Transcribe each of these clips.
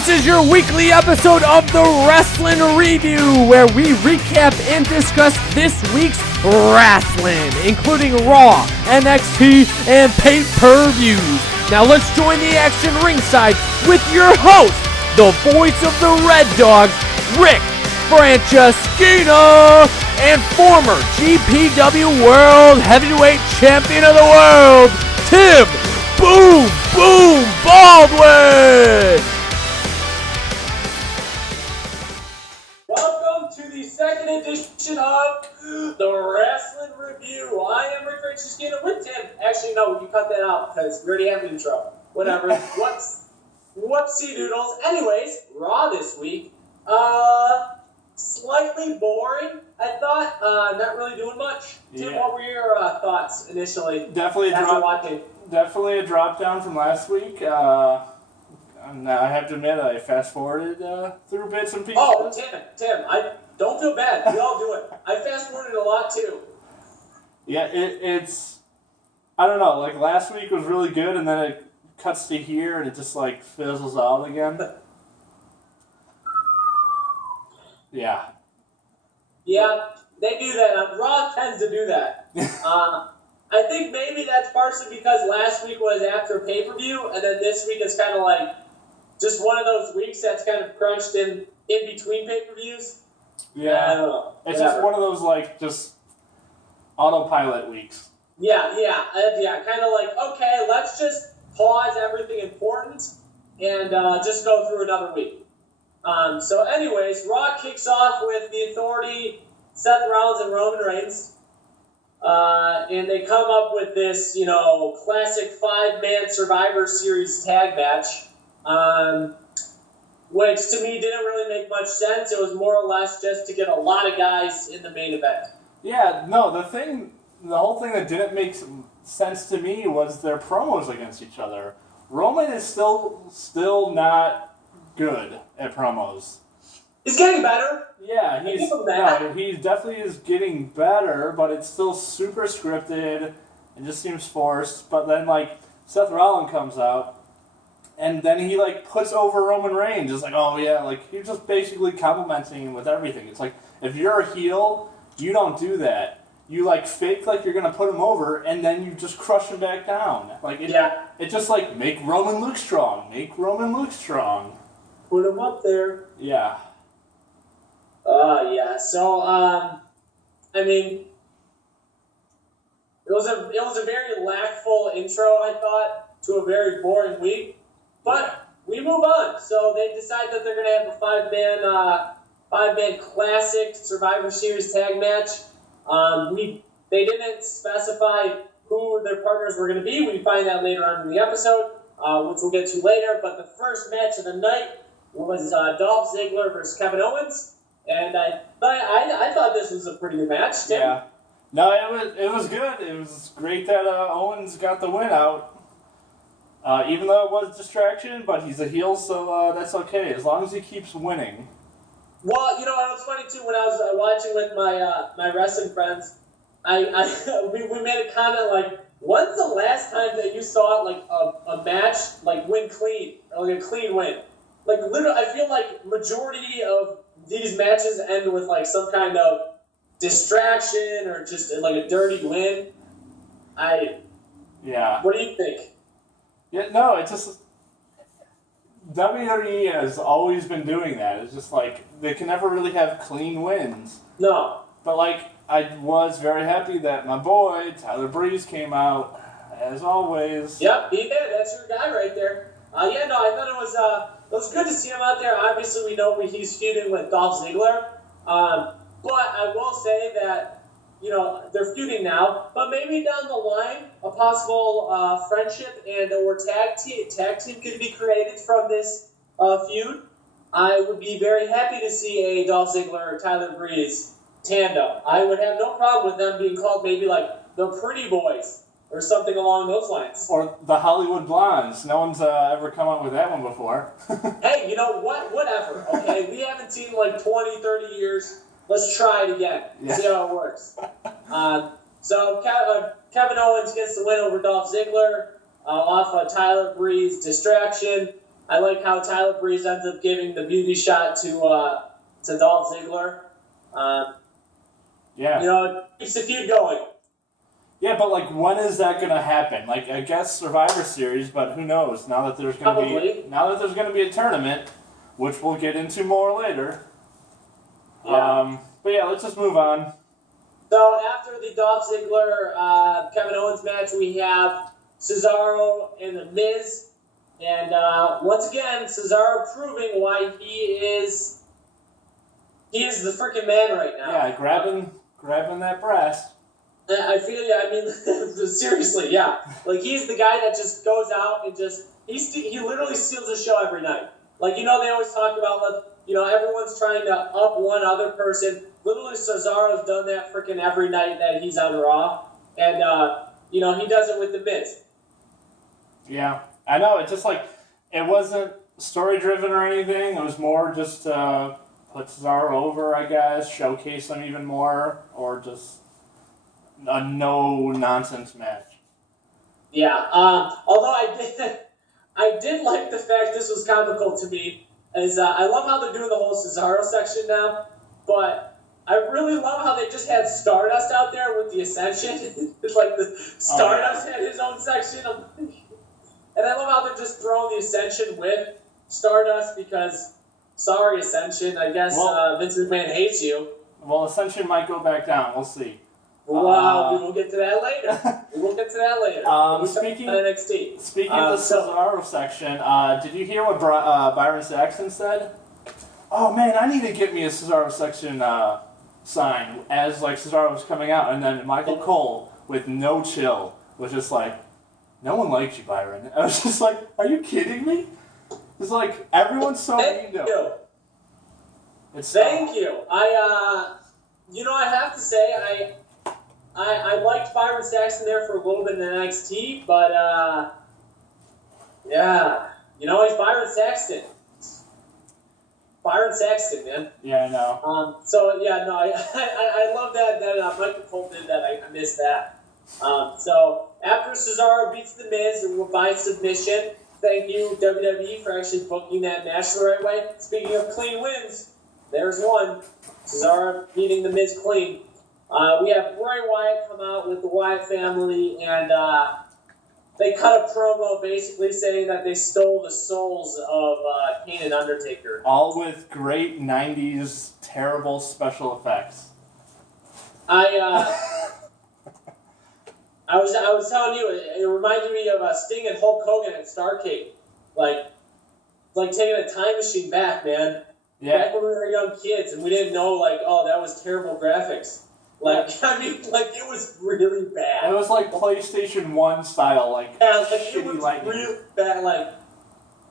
This is your weekly episode of the Wrasslin Review, where we recap and discuss this week's Wrasslin, including Raw, NXT, and pay-per-views. Now let's join the action ringside with your host, the voice of the Red Dogs, Rick Franceschino, and former GPW World Heavyweight Champion of the World, Tim Boom Boom Baldwin! Welcome to the second edition of the Wrasslin Review. I am Rick Franceschino with Tim. Actually, no, you cut that out because we already have an intro. Whatever. Whoopsie doodles. Anyways, Raw this week. Slightly boring, I thought. Not really doing much. Tim, what were your thoughts initially? Definitely a drop down from last week. I have to admit, I fast forwarded through bits and pieces. Oh, Tim, I don't feel bad. We all do it. I fast forwarded a lot too. Yeah, it's I don't know. Like last week was really good, and then it cuts to here, and it just like fizzles out again. Yeah. Yeah, they do that. Raw tends to do that. I think maybe that's partially because last week was after pay-per-view, and then this week is kind of like just one of those weeks that's kind of crunched in between pay-per-views. Yeah. I don't know. It's just one of those like just autopilot weeks. Yeah. Kind of like, okay, let's just pause everything important and just go through another week. So anyways, Raw kicks off with the Authority, Seth Rollins and Roman Reigns. And they come up with this, classic 5-man Survivor Series tag match, which to me didn't really make much sense. It was more or less just to get a lot of guys in the main event. Yeah, no, the whole thing that didn't make sense to me was their promos against each other. Roman is still not good at promos. He's getting better. Yeah, he definitely is getting better, but it's still super scripted and just seems forced. But then, Seth Rollins comes out, and then he, puts over Roman Reigns. It's like, oh, yeah, he's just basically complimenting him with everything. It's like, if you're a heel, you don't do that. You, fake like you're going to put him over, and then you just crush him back down. It just, make Roman look strong. Make Roman look strong. Put him up there. Yeah. Yeah. So, it was a very lackful intro, I thought, to a very boring week. But we move on. So they decide that they're going to have a five-man classic Survivor Series tag match. They didn't specify who their partners were going to be. We find out later on in the episode, which we'll get to later. But the first match of the night was Dolph Ziggler versus Kevin Owens. And I thought this was a pretty good match, Tim. Yeah. No, it was good. It was great that Owens got the win out. Even though it was a distraction, but he's a heel, so that's okay, as long as he keeps winning. Well, it was funny, too, when I was watching with my wrestling friends, we made a comment, when's the last time that you saw, a match, win clean, or a clean win? Literally, I feel like majority of these matches end with some kind of distraction or just a dirty win. Yeah. What do you think? Yeah, no, it's just WWE has always been doing that. It's just they can never really have clean wins. No. But I was very happy that my boy Tyler Breeze came out as always. Yep, he did. That's your guy right there. I thought it was good to see him out there. Obviously, we know he's feuding with Dolph Ziggler. But I will say that, they're feuding now. But maybe down the line, a possible friendship and or tag team could be created from this feud. I would be very happy to see a Dolph Ziggler or Tyler Breeze tandem. I would have no problem with them being called maybe the Pretty Boys or something along those lines. Or the Hollywood Blondes. No one's ever come up with that one before. Hey, you know what? Whatever, okay? We haven't seen 20, 30 years. Let's try it again. Yeah. See how it works. So Kevin Owens gets the win over Dolph Ziggler off a Tyler Breeze distraction. I like how Tyler Breeze ends up giving the beauty shot to Dolph Ziggler. Yeah. You know, it keeps the feud going. Yeah, but like, when is that gonna happen? Like, I guess Survivor Series, but who knows? Now that there's gonna be a tournament, which we'll get into more later. Yeah. But yeah, let's just move on. So after the Dolph Ziggler Kevin Owens match, we have Cesaro and The Miz, and once again, Cesaro proving why he is the freaking man right now. Yeah, grabbing that brass. I feel you. I mean, seriously, yeah. Like, he's the guy that just goes out and he literally steals the show every night. Like, you know, they always talk about, like, you know, everyone's trying to up one other person. Literally, Cesaro's done that freaking every night that he's on Raw. And, you know, he does it with The Miz. Yeah, I know. It's just like, it wasn't story-driven or anything. It was more just put Cesaro over, I guess, showcase him even more, or just a no-nonsense match. Yeah, although I did like the fact this was comical to me, is I love how they're doing the whole Cesaro section now, but I really love how they just had Stardust out there with the Ascension. It's like the Stardust had his own section. And I love how they're just throwing the Ascension with Stardust because, sorry, Ascension, I guess Vince McMahon hates you. Well, Ascension might go back down. We'll see. Wow, we will get to that later. Speaking of NXT. Speaking of the Cesaro section, did you hear what Byron Saxton said? Oh man, I need to get me a Cesaro section sign as like Cesaro was coming out, and then Michael Cole with no chill was just like, "No one likes you, Byron." I was just like, "Are you kidding me?" It's like everyone's so mean to him. Thank you. I have to say I liked Byron Saxton there for a little bit in NXT, but yeah, you know, he's Byron Saxton. Byron Saxton, man. Yeah, I know. So yeah, no, I love that Michael Cole did that. I missed that. So after Cesaro beats The Miz by submission, thank you WWE for actually booking that match the right way. Speaking of clean wins, there's one. Cesaro beating The Miz clean. We have Bray Wyatt come out with the Wyatt family, and they cut a promo basically saying that they stole the souls of Kane and Undertaker. All with great 90s terrible special effects. I was telling you, it reminded me of Sting and Hulk Hogan at Starrcade. Like taking a time machine back, man. Yeah. Back when we were young kids and we didn't know, like, oh, that was terrible graphics. Like, I mean, like, it was really bad. It was like PlayStation 1 style, like, it was lightning. real bad. Like,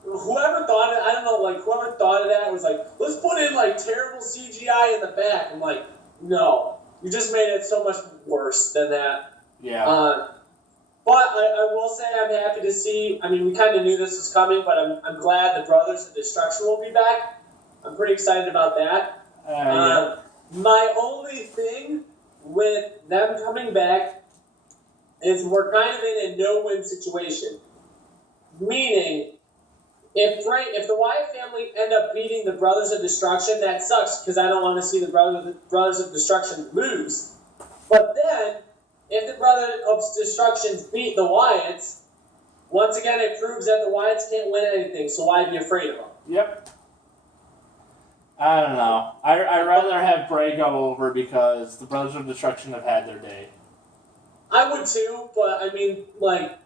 whoever thought it, I don't know, like, whoever thought of that was like, let's put in, like, terrible CGI in the back. I'm like, no. You just made it so much worse than that. Yeah. But I will say I'm happy to see, I mean, we kind of knew this was coming, but I'm glad the Brothers of Destruction will be back. I'm pretty excited about that. Yeah. My only thing with them coming back is we're kind of in a no-win situation. Meaning, if the Wyatt family end up beating the Brothers of Destruction, that sucks because I don't want to see the Brothers of Destruction lose. But then, if the Brothers of Destruction beat the Wyatts, once again it proves that the Wyatts can't win anything, so why be afraid of them? Yep. I don't know. I'd rather have Bray go over because the Brothers of Destruction have had their day. I would too, but I mean, like,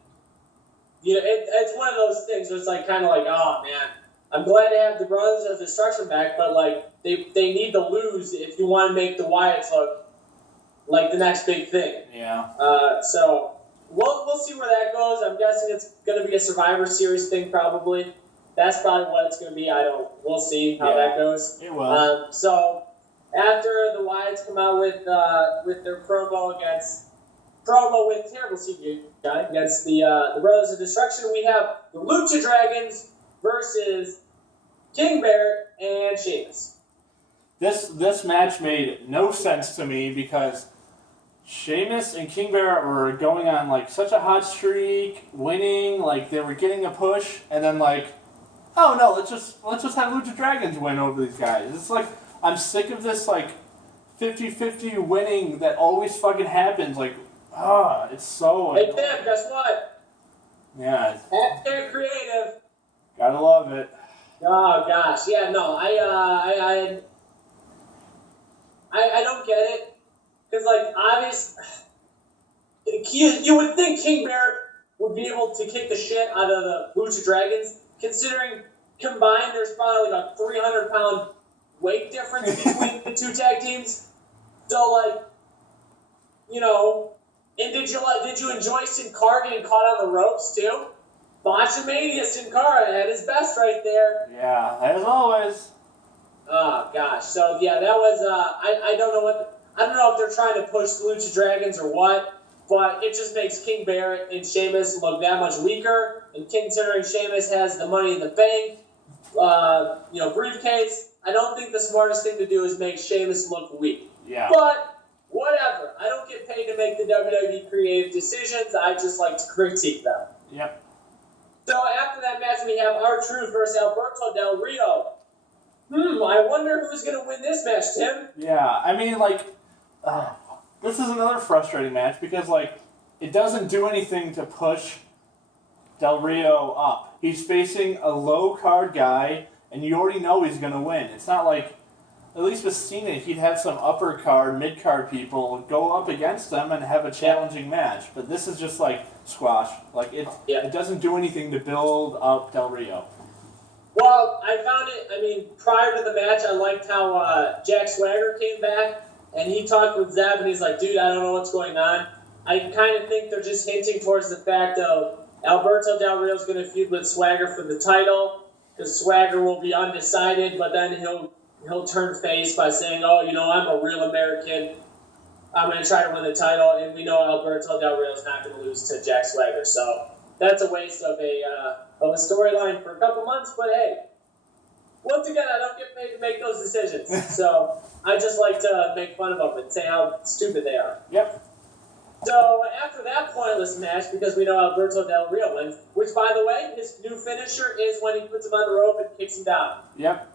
you know, it's one of those things where it's like kind of like, oh man, I'm glad to have the Brothers of Destruction back, but like they need to lose if you want to make the Wyatts look like the next big thing. Yeah. So we'll see where that goes. I'm guessing it's going to be a Survivor Series thing probably. That's probably what it's going to be. We'll see how that goes. It will. So after the Wyatts come out with their promo with terrible CGI against the Brothers of Destruction, we have the Lucha Dragons versus King Bear and Sheamus. This match made no sense to me because Sheamus and King Bear were going on like such a hot streak, winning, like they were getting a push, and then like oh no, let's just have Lucha Dragons win over these guys. It's like, I'm sick of this, like, 50-50 winning that always fucking happens. Like, it's so Hey, annoying. Tim, guess what? Yeah. Hashtag creative. Gotta love it. Oh, gosh. Yeah, no, I don't get it. Because, like, you would think King Bear would be able to kick the shit out of the Lucha Dragons, considering combined there's probably like a 300-pound weight difference between the two tag teams. So, like, you know, and did you enjoy Sin Cara getting caught on the ropes too? Botchamania Sin Cara at his best right there. Yeah, as always. Oh gosh, so yeah, that was I don't know if they're trying to push Lucha Dragons or what, but it just makes King Bear and Sheamus look that much weaker. And considering Sheamus has the Money in the Bank, briefcase, I don't think the smartest thing to do is make Sheamus look weak. Yeah. But whatever, I don't get paid to make the WWE creative decisions. I just like to critique them. Yep. So after that match, we have R-Truth versus Alberto Del Rio. I wonder who's going to win this match, Tim. Yeah, I mean, like, this is another frustrating match because, like, it doesn't do anything to push Del Rio up. He's facing a low-card guy, and you already know he's going to win. It's not like, at least with Cena, he'd have some upper-card, mid-card people go up against them and have a challenging match. But this is just, like, squash. Like, it doesn't do anything to build up Del Rio. Well, I found it, prior to the match, I liked how Jack Swagger came back, and he talked with Zeb, and he's like, dude, I don't know what's going on. I kind of think they're just hinting towards the fact of Alberto Del Rio's going to feud with Swagger for the title, because Swagger will be undecided, but then he'll turn face by saying, oh, I'm a real American. I'm going to try to win the title, and we know Alberto Del Rio's not going to lose to Jack Swagger, so that's a waste of a storyline for a couple months, but hey, once again, I don't get paid to make those decisions, so I just like to make fun of them and say how stupid they are. Yep. So after that pointless match, because we know Alberto Del Rio wins, which, by the way, his new finisher is when he puts him on the rope and kicks him down. Yep.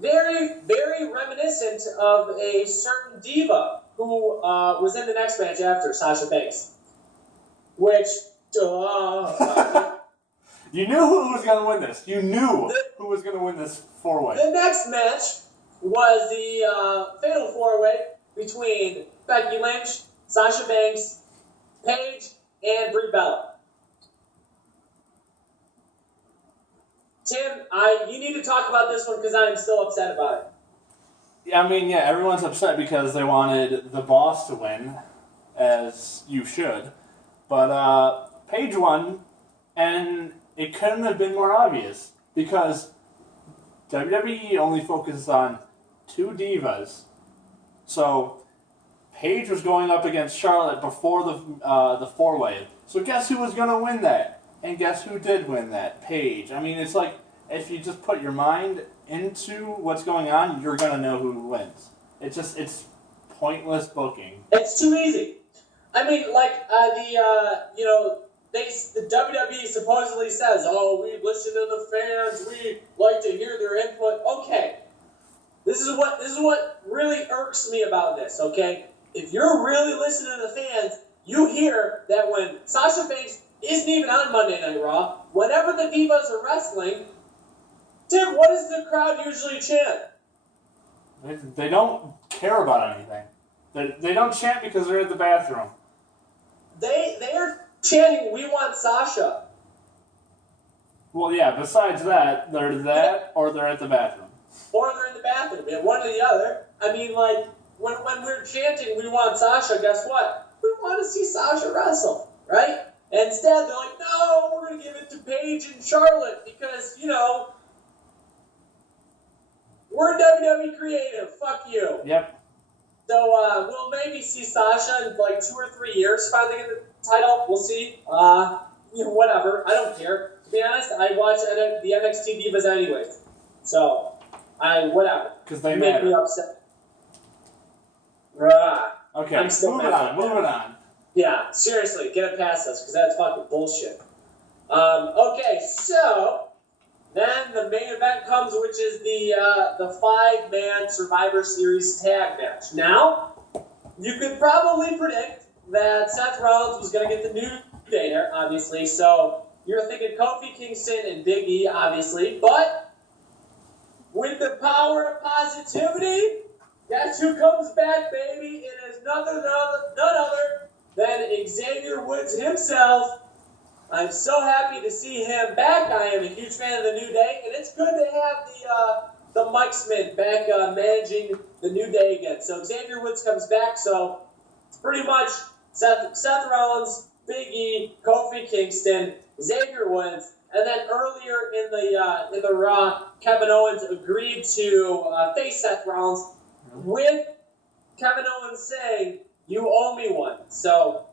Very, very reminiscent of a certain diva who was in the next match after, Sasha Banks, which... You knew who was going to win this. You knew who was going to win this four-way. The next match was the fatal four-way between Becky Lynch, Sasha Banks, Paige, and Brie Bella. Tim, you need to talk about this one because I am still upset about it. Yeah, everyone's upset because they wanted the boss to win, as you should. But Paige won, and it couldn't have been more obvious because WWE only focuses on two divas. So Paige was going up against Charlotte before the four-way. So guess who was going to win that? And guess who did win that? Paige. It's like if you just put your mind into what's going on, you're going to know who wins. It's pointless booking. It's too easy. The WWE supposedly says, oh, we listen to the fans, we like to hear their input. Okay, this is what really irks me about this, okay? If you're really listening to the fans, you hear that when Sasha Banks isn't even on Monday Night Raw, whenever the divas are wrestling, Tim, what does the crowd usually chant? They don't care about anything. They don't chant because they're at the bathroom. They are chanting, we want Sasha. Well, yeah, besides that, they're that or they're at the bathroom. Or they're in the bathroom, and one or the other. When we're chanting, we want Sasha, guess what? We want to see Sasha wrestle, right? And instead, they're like, no, we're going to give it to Paige and Charlotte because, we're WWE creative. Fuck you. Yep. So we'll maybe see Sasha in 2 or 3 years finally get the title. We'll see. Whatever. I don't care. To be honest, I watch the NXT Divas anyways. So, whatever. Because they make me upset. Rah. Okay, moving on. Yeah, seriously, get it past us because that's fucking bullshit. Okay, so Then the main event comes, which is the 5-man Survivor Series tag match. Now, you could probably predict that Seth Rollins was going to get the New Day there, obviously. So you're thinking Kofi Kingston and Big E, obviously. But with the power of positivity, guess who comes back, baby? It is none other than Xavier Woods himself. I'm so happy to see him back. I am a huge fan of the New Day, and it's good to have the Mike Smith back managing the New Day again. So Xavier Woods comes back, so it's pretty much Seth Rollins, Big E, Kofi Kingston, Xavier Woods, and then earlier in the Raw, Kevin Owens agreed to face Seth Rollins with Kevin Owens saying, "You owe me one." So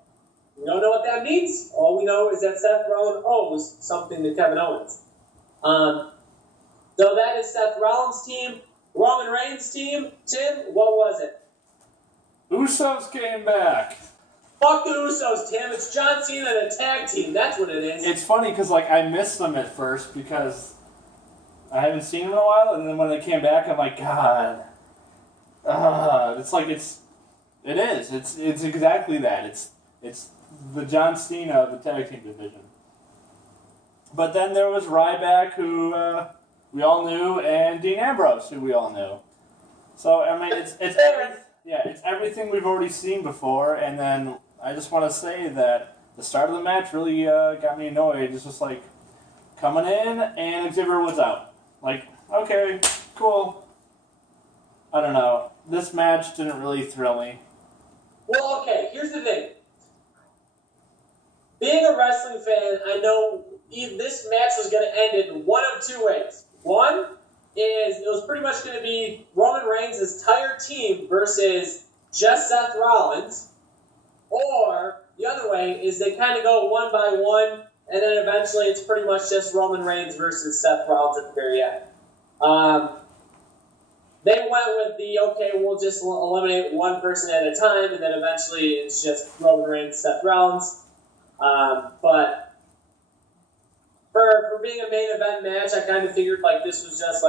we don't know what that means. All we know is that Seth Rollins owes something to Kevin Owens. So that is Seth Rollins' team. Roman Reigns' team. Tim, what was it? Usos came back. Fuck the Usos, Tim. It's John Cena and a tag team. That's what it is. It's funny because I missed them at first because I haven't seen them in a while, and then when they came back, I'm like, God. It is. It's exactly that. It's the John Cena of the tag team division. But then there was Ryback, who we all knew, and Dean Ambrose, who we all knew. So I mean, it's everything we've already seen before. And then I just want to say that the start of the match really got me annoyed. It's just like coming in and Xavier Woods out. Like, okay, cool. I don't know. This match didn't really thrill me. Well, okay, here's the thing. Being a wrestling fan, I know this match was going to end in one of two ways. One is it was pretty much going to be Roman Reigns' entire team versus just Seth Rollins. Or the other way is they kind of go one by one, and then eventually it's pretty much just Roman Reigns versus Seth Rollins at the very end. They went with we'll just eliminate one person at a time, and then eventually it's just Roman Reigns, Seth Rollins. But for being a main event match, I kind of figured this was just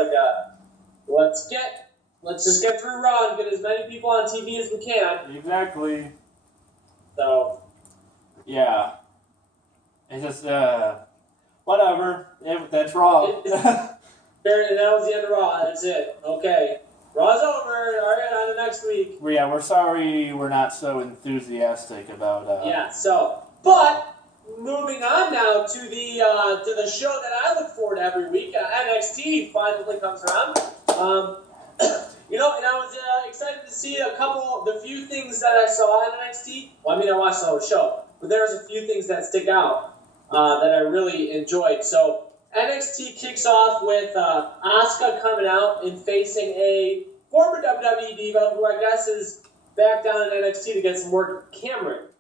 let's just get through Raw and get as many people on TV as we can. Exactly. So. Yeah. It's just, whatever. That's Raw. That was the end of Raw. That's it. Okay. Raw's over. All right, on to next week. Yeah, we're sorry we're not so enthusiastic about... But moving on now to the show that I look forward to every week, NXT finally comes around. And I was excited to see the few things that I saw on NXT. Well, I mean, I watched the whole show, but there's a few things that stick out that I really enjoyed. So NXT kicks off with Asuka coming out and facing a former WWE diva who I guess is back down in NXT to get some work, Cameron.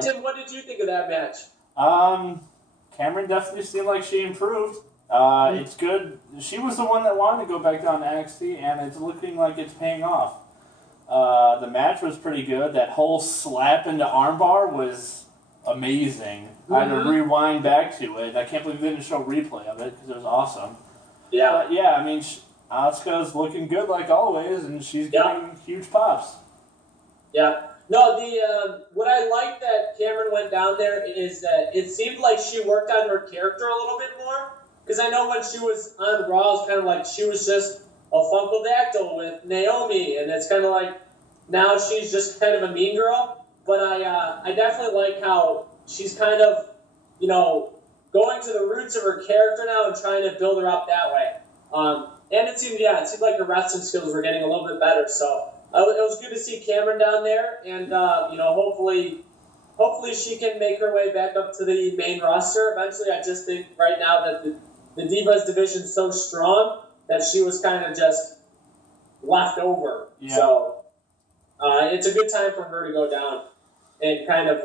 Tim, what did you think of that match? Cameron definitely seemed like she improved. It's good. She was the one that wanted to go back down to NXT, and it's looking like it's paying off. The match was pretty good. That whole slap into armbar was amazing. Mm-hmm. I had to rewind back to it. I can't believe they didn't show replay of it because it was awesome. Yeah. But yeah, I mean, Asuka's looking good like always, and she's getting huge pops. Yeah. No, what I like that Cameron went down there is that it seemed like she worked on her character a little bit more. Because I know when she was on Raw, it's kind of like she was just a Funkadactyl with Naomi, and it's kind of like now she's just kind of a mean girl. But I definitely like how she's kind of, going to the roots of her character now and trying to build her up that way. And it seemed like her wrestling skills were getting a little bit better. So it was good to see Cameron down there, and hopefully she can make her way back up to the main roster eventually. I just think right now that the Divas division is so strong that she was kind of just left over. Yeah. So it's a good time for her to go down and kind of,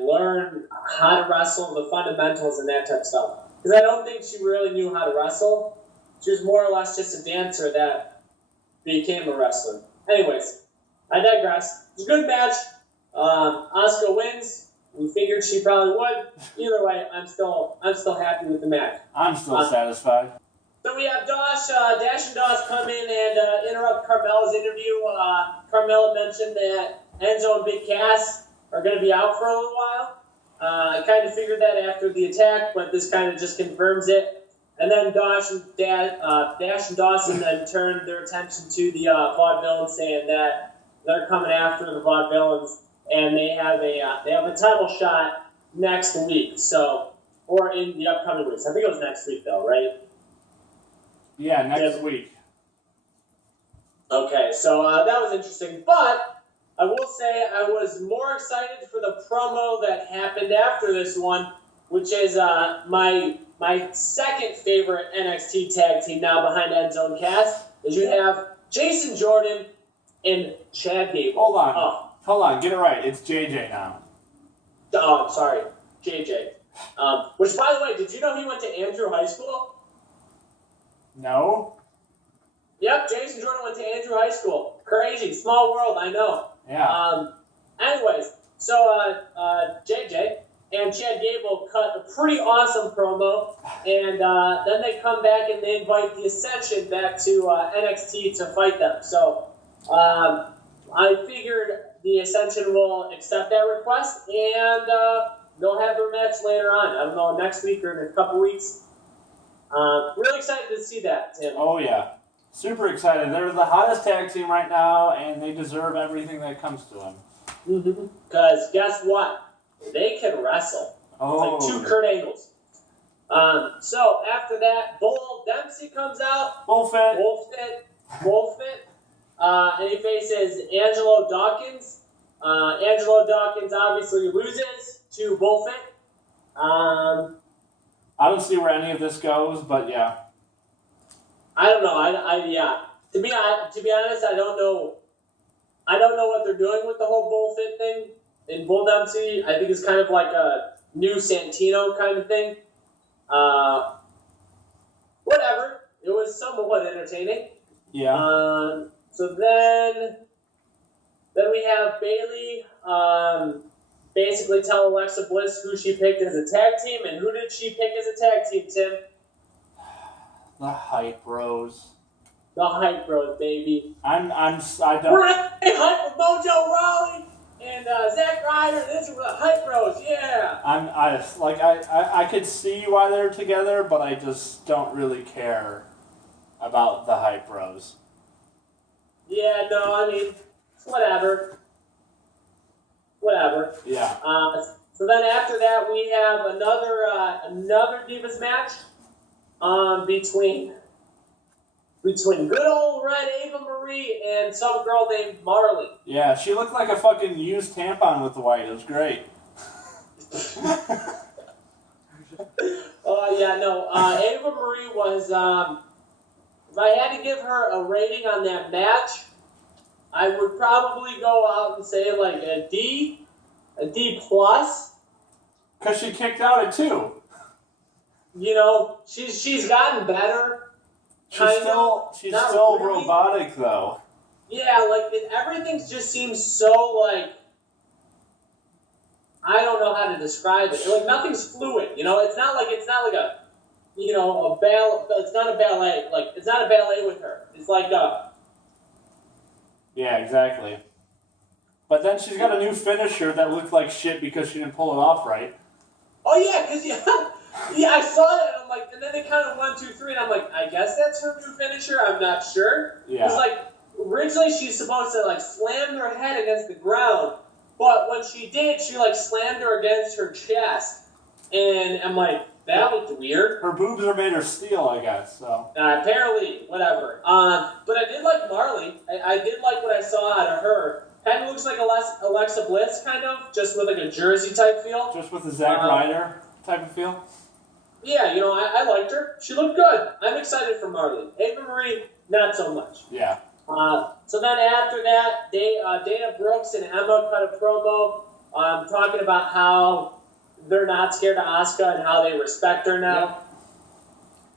learn how to wrestle, the fundamentals and that type of stuff. Because I don't think she really knew how to wrestle. She was more or less just a dancer that became a wrestler. Anyways, I digress. It's a good match. Asuka wins. We figured she probably would. Either way, I'm still happy with the match. I'm still satisfied. So we have Dash and Doss come in and interrupt Carmella's interview. Carmella mentioned that Enzo and Big Cass are going to be out for a little while. I kind of figured that after the attack, but this kind of just confirms it. And then Dash and Dawson then turned their attention to the Vaudevillains, saying that they're coming after the Vaudevillains, and they have a title shot next week. So, or in the upcoming weeks. I think it was next week though, right? Yeah, next week. Okay, so that was interesting. But I will say I was more excited for the promo that happened after this one, which is my second favorite NXT tag team now behind Enzo and Cass, is you have Jason Jordan and Chad Gable. Hold on, get it right. It's JJ now. Oh, I'm sorry, JJ. Which, by the way, did you know he went to Andrew High School? No? Yep, Jason Jordan went to Andrew High School. Crazy, small world, I know. Yeah. Anyways, so JJ and Chad Gable cut a pretty awesome promo, and then they come back and they invite the Ascension back to NXT to fight them. So I figured the Ascension will accept that request, and they'll have their match later on. I don't know, next week or in a couple weeks. Really excited to see that, Tim. Oh, yeah. Super excited. They're the hottest tag team right now, and they deserve everything that comes to them. Because guess what? They can wrestle. Oh. It's like two Kurt Angles. So after that, Bull Dempsey comes out. Bullfit. And he faces Angelo Dawkins. Angelo Dawkins obviously loses to Bullfit. I don't see where any of this goes, but yeah. I don't know. Yeah. To be honest, I don't know. I don't know what they're doing with the whole Bullfit thing. And Bull Dempsey, I think, is kind of like a new Santino kind of thing. Whatever. It was somewhat entertaining. Yeah. So then we have Bayley basically tell Alexa Bliss who she picked as a tag team, and who did she pick as a tag team, Tim? The Hype Bros. The Hype Bros, baby. I don't. We're Hype for Mojo Rawley and Zack Ryder. This is the Hype Bros, yeah. I could see why they're together, but I just don't really care about the Hype Bros. Yeah, no, I mean, whatever. Yeah. So then after that, we have another Divas match between good old Red Ava Marie and some girl named Marley. Yeah, she looked like a fucking used tampon with the white. It was great. Ava Marie was, if I had to give her a rating on that match, I would probably go out and say like a D+. Because she kicked out at 2. You know, she's gotten better. She's still really. robotic though. Yeah, like everything just seems so like, I don't know how to describe it. Like nothing's fluid. You know, it's not like a, you know, a ballet. It's not a ballet. Like it's not a ballet with her. It's like a. Yeah, exactly. But then she's got a new finisher that looked like shit because she didn't pull it off right. Oh yeah, because yeah, I saw that. And I'm like, and then they kind of 1, 2, 3, and I'm like, I guess that's her new finisher. I'm not sure. Yeah. It's like originally she's supposed to like slam her head against the ground, but when she did, she like slammed her against her chest, and I'm like, that looked weird. Her boobs are made of steel, I guess. So apparently, whatever. But I did like Marley. I did like what I saw out of her. Kind of looks like Alexa Bliss, kind of, just with like a Jersey type feel. Just with a Zack Ryder type of feel. Yeah, you know, I liked her. She looked good. I'm excited for Marley. Ava Marie, not so much. Yeah. So then after that, Dana Brooks and Emma cut a promo talking about how they're not scared of Asuka and how they respect her now.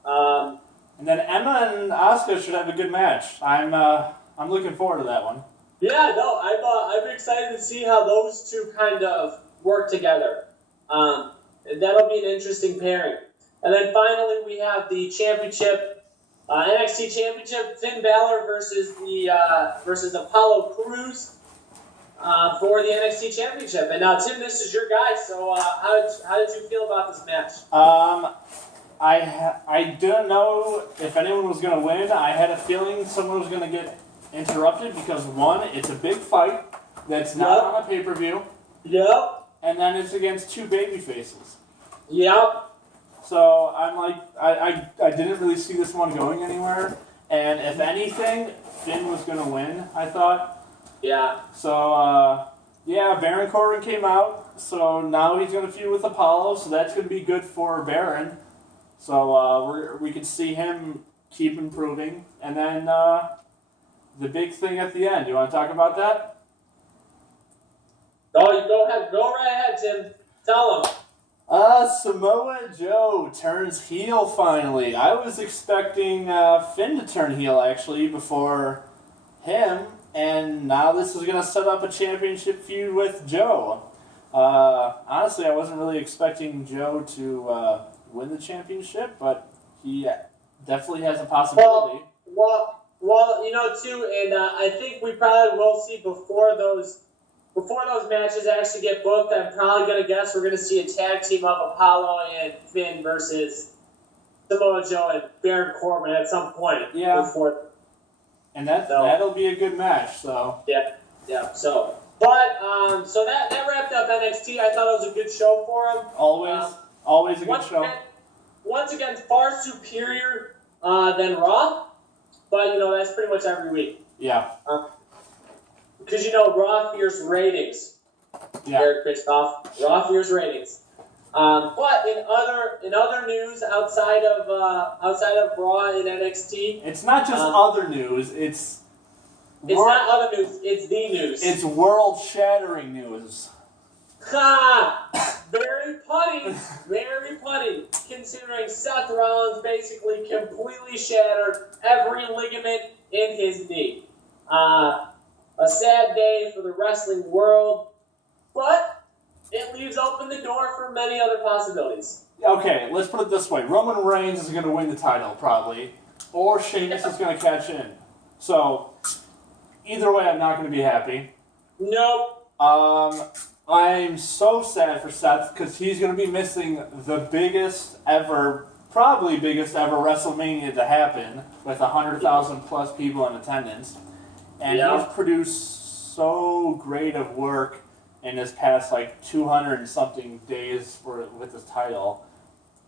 Yeah. And then Emma and Asuka should have a good match. I'm looking forward to that one. Yeah, no, I'm excited to see how those two kind of work together. That'll be an interesting pairing. And then finally, we have the championship NXT Championship, Finn Balor versus Apollo Crews for the NXT Championship. And now, Tim, this is your guy. So, how did you feel about this match? I didn't know if anyone was going to win. I had a feeling someone was going to get interrupted because, one, it's a big fight that's not on a pay-per-view. Yep. And then it's against two baby faces. Yep. So I'm like, I didn't really see this one going anywhere. And if anything, Finn was going to win, I thought. Yeah. So, Baron Corbin came out. So now he's going to feud with Apollo. So that's going to be good for Baron. So we can see him keep improving. And then the big thing at the end. You want to talk about that? Oh, you go ahead. Go right ahead, Tim. Tell him. Samoa Joe turns heel finally. I was expecting Finn to turn heel, actually, before him. And now this is going to set up a championship feud with Joe. Honestly, I wasn't really expecting Joe to win the championship, but he definitely has a possibility. Well, too, and I think we probably will see before those matches actually get booked, I'm probably going to guess we're going to see a tag team of Apollo and Finn versus Samoa Joe and Baron Corbin at some point. Yeah. Before. And that'll be a good match, so. Yeah. So that wrapped up NXT. I thought it was a good show for him. Always a good show. Once again, far superior than Raw, but, that's pretty much every week. Yeah. Because, Raw fears ratings. Yeah. Eric Bischoff. Raw fears ratings. But in other news outside of Raw and NXT, it's not just other news. It's not other news. It's the news. It's world-shattering news. Ha! Very punny. Very punny. Considering Seth Rollins basically completely shattered every ligament in his knee. A sad day for the wrestling world, but it leaves open the door for many other possibilities. Okay, let's put it this way. Roman Reigns is going to win the title, probably. Or Sheamus is going to catch in. So, either way, I'm not going to be happy. Nope. I'm so sad for Seth, because he's going to be missing the biggest ever WrestleMania to happen, with 100,000 plus people in attendance. And he's produced so great of work in his past 200 and something days with his title.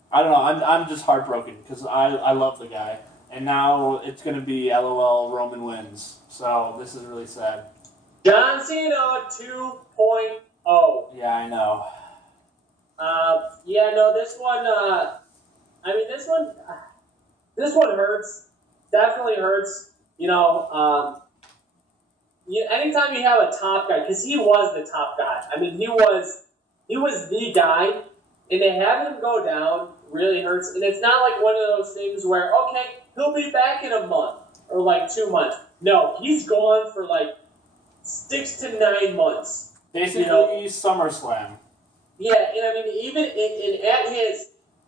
I don't know. I'm just heartbroken because I love the guy, and now it's going to be LOL Roman wins. So this is really sad. John Cena 2.0. Yeah, I know. This one hurts. Definitely hurts. Anytime you have a top guy, because he was the top guy. I mean, he was the guy, and to have him go down really hurts. And it's not like one of those things where, okay, he'll be back in a month or 2 months. No, he's gone for 6 to 9 months. Basically, SummerSlam. Yeah, and I mean, even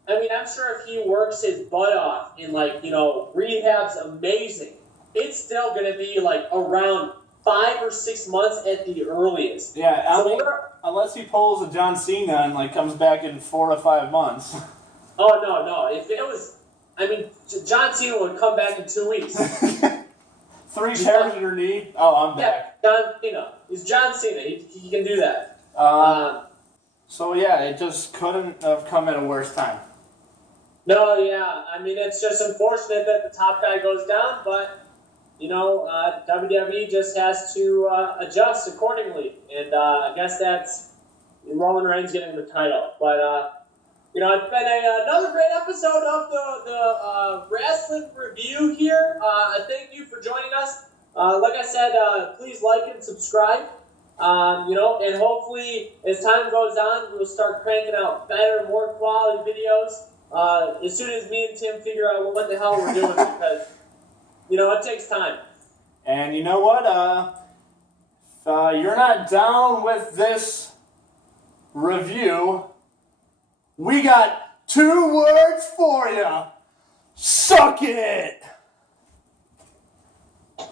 I'm sure if he works his butt off and rehab's amazing, it's still going to be around 5 or 6 months at the earliest. Yeah, unless he pulls a John Cena and comes back in 4 to 5 months. Oh no! If it was, John Cena would come back in 2 weeks. 3 tears in her knee. Oh, I'm back. John Cena. He's John Cena. He can do that. So yeah, it just couldn't have come at a worse time. No, yeah. It's just unfortunate that the top guy goes down, but. WWE just has to adjust accordingly, and I guess that's Roman Reigns getting the title. But it's been another great episode of the Wrasslin Review here. Thank you for joining us. Like I said, please like and subscribe. And hopefully as time goes on, we'll start cranking out better, more quality videos. As soon as me and Tim figure out what the hell we're doing, because. It takes time. And you know what? If you're not down with this review, we got 2 words for you. Suck it!